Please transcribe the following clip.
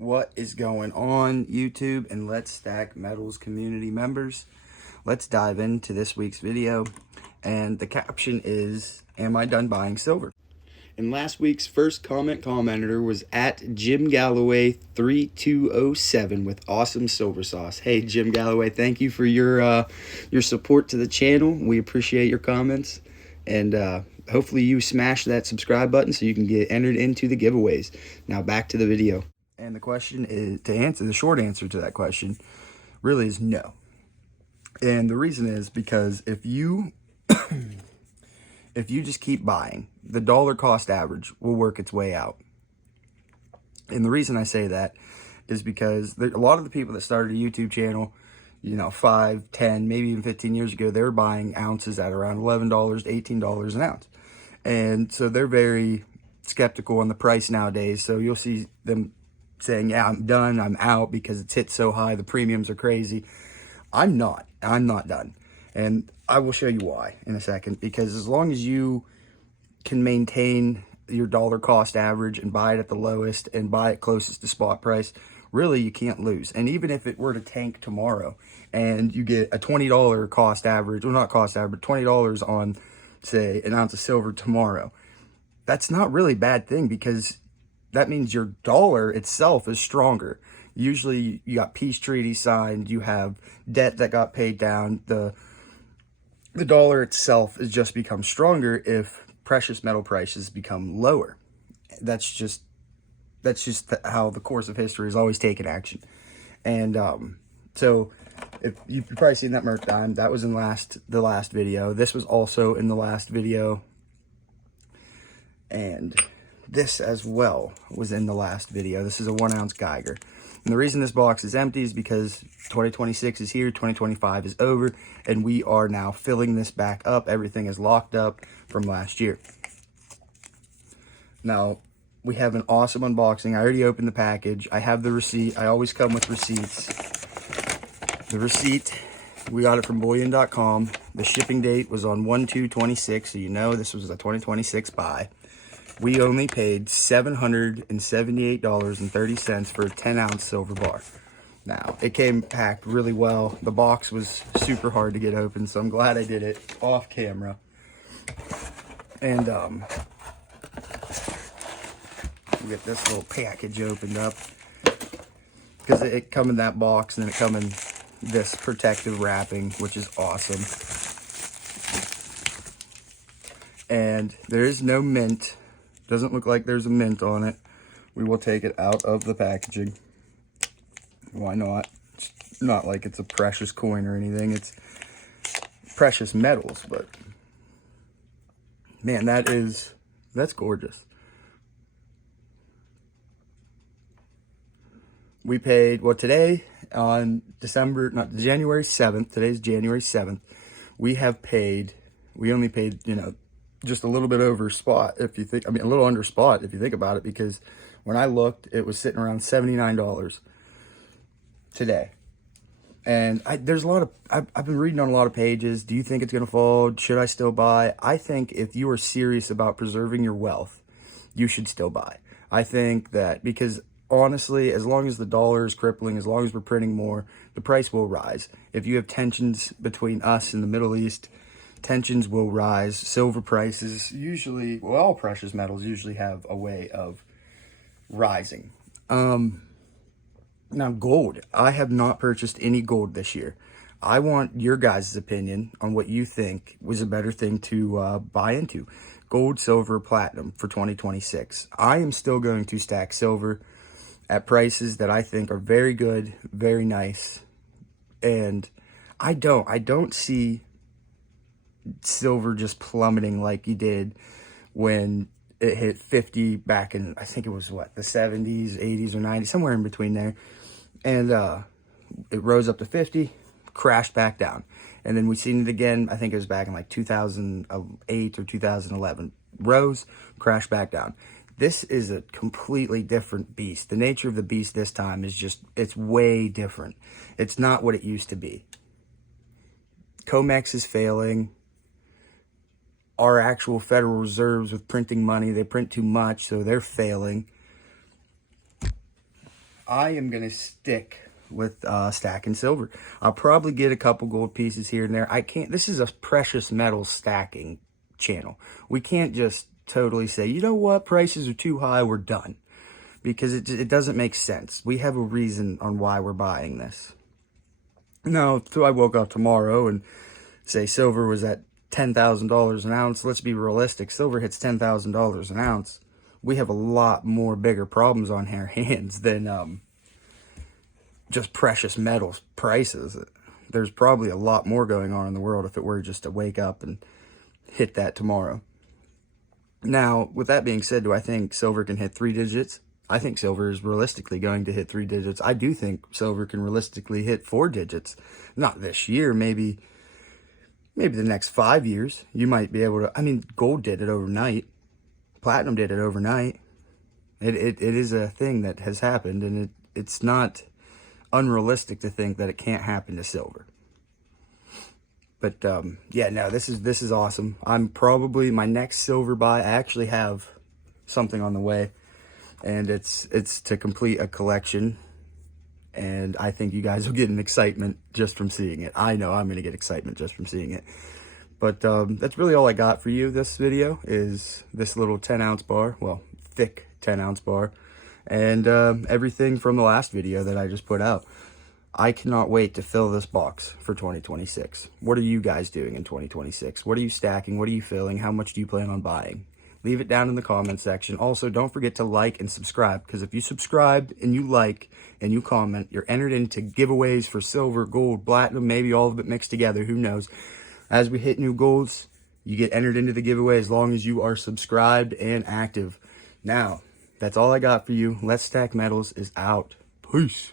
What is going on, YouTube and Let's Stack Metals community members? Let's dive into this week's video, and the caption is, am I done buying silver? And last week's first commenter was at Jim Galloway 3207 with awesome silver sauce. Hey Jim Galloway, thank you for your support to the channel. We appreciate your comments, and hopefully you smash that subscribe button so you can get entered into the giveaways. Now back to the video. And the question is, the short answer to that question really is no. And the reason is because if you just keep buying, the dollar cost average will work its way out. And the reason I say that is because a lot of the people that started a YouTube channel, 5, 10, maybe even 15 years ago, they were buying ounces at around $11 to $18 an ounce. And so they're very skeptical on the price nowadays. So you'll see them saying, yeah, I'm done, I'm out because it's hit so high, the premiums are crazy. I'm not done. And I will show you why in a second, because as long as you can maintain your dollar cost average and buy it at the lowest and buy it closest to spot price, really you can't lose. And even if it were to tank tomorrow and you get a $20 cost average, well, not cost average, $20 on, say, an ounce of silver tomorrow, that's not really a bad thing, because that means your dollar itself is stronger. Usually you got peace treaties signed, you have debt that got paid down. The dollar itself has just become stronger if precious metal prices become lower. That's just how the course of history has always taken action. And so if you've probably seen that Merc dime, that was in the last video. This was also in the last video, and this as well was in the last video. This is a 1 ounce Geiger. And the reason this box is empty is because 2026 is here, 2025 is over, and we are now filling this back up. Everything is locked up from last year. Now, we have an awesome unboxing. I already opened the package. I have the receipt. I always come with receipts. The receipt, we got it from bullion.com. The shipping date was on 1/2/26, so you know this was a 2026 buy. We only paid $778.30 for a 10 ounce silver bar. Now, it came packed really well. The box was super hard to get open, so I'm glad I did it off camera. And get this little package opened up, because it come in that box, and then it come in this protective wrapping, which is awesome. And there is no mint. Doesn't look like there's a mint on it. We will take it out of the packaging. Why not? It's not like it's a precious coin or anything. It's precious metals, but man, that's gorgeous. We paid, well, today on January 7th, today's January 7th, we only paid, just a little bit over spot, a little under spot if you think about it, because when I looked, it was sitting around $79 today. And there's a lot of, I've been reading on a lot of pages. Do you think it's going to fall? Should I still buy? I think if you are serious about preserving your wealth, you should still buy. I think that, because honestly, as long as the dollar is crippling, as long as we're printing more, the price will rise. If you have tensions between us and the Middle East, tensions will rise. Silver prices usually, well, all precious metals usually have a way of rising. Now gold, I have not purchased any gold this year. I want your guys' opinion on what you think was a better thing to buy into. Gold, silver, platinum for 2026. I am still going to stack silver at prices that I think are very good, very nice. And I don't see silver just plummeting like you did when it hit 50 back in, I think it was what, the 70s, 80s, or 90s, somewhere in between there. And it rose up to 50, crashed back down. And then we seen it again, I think it was back in like 2008 or 2011. Rose, crashed back down. This is a completely different beast. The nature of the beast this time is just, it's way different. It's not what it used to be. COMEX is failing. Our actual Federal Reserves with printing money, they print too much, so they're failing. I am going to stick with stacking silver. I'll probably get a couple gold pieces here and there. This is a precious metal stacking channel. We can't just totally say, you know what, prices are too high, we're done. Because it doesn't make sense. We have a reason on why we're buying this. Now, if I woke up tomorrow and say silver was at $10,000 an ounce, let's be realistic, silver hits $10,000 an ounce, we have a lot more bigger problems on our hands than just precious metals prices. There's probably a lot more going on in the world if it were just to wake up and hit that tomorrow. Now, with that being said, do I think silver can hit 3 digits? I think silver is realistically going to hit 3 digits. I do think silver can realistically hit 4 digits. Not this year, maybe the next 5 years. You might be able to, I mean, gold did it overnight. Platinum did it overnight. It is a thing that has happened, and it's not unrealistic to think that it can't happen to silver. But yeah, no, this is awesome. I'm probably, my next silver buy, I actually have something on the way, and it's to complete a collection, and I think you guys will get an excitement just from seeing it. I know I'm going to get excitement just from seeing it. But that's really all I got for you this video, is this little 10-ounce bar, well, thick 10-ounce bar, and everything from the last video that I just put out. I cannot wait to fill this box for 2026. What are you guys doing in 2026? What are you stacking? What are you filling? How much do you plan on buying? Leave it down in the comment section. Also, don't forget to like and subscribe, because if you subscribe and you like and you comment, you're entered into giveaways for silver, gold, platinum, maybe all of it mixed together. Who knows? As we hit new goals, you get entered into the giveaway as long as you are subscribed and active. Now, that's all I got for you. Let's Stack Metals is out. Peace.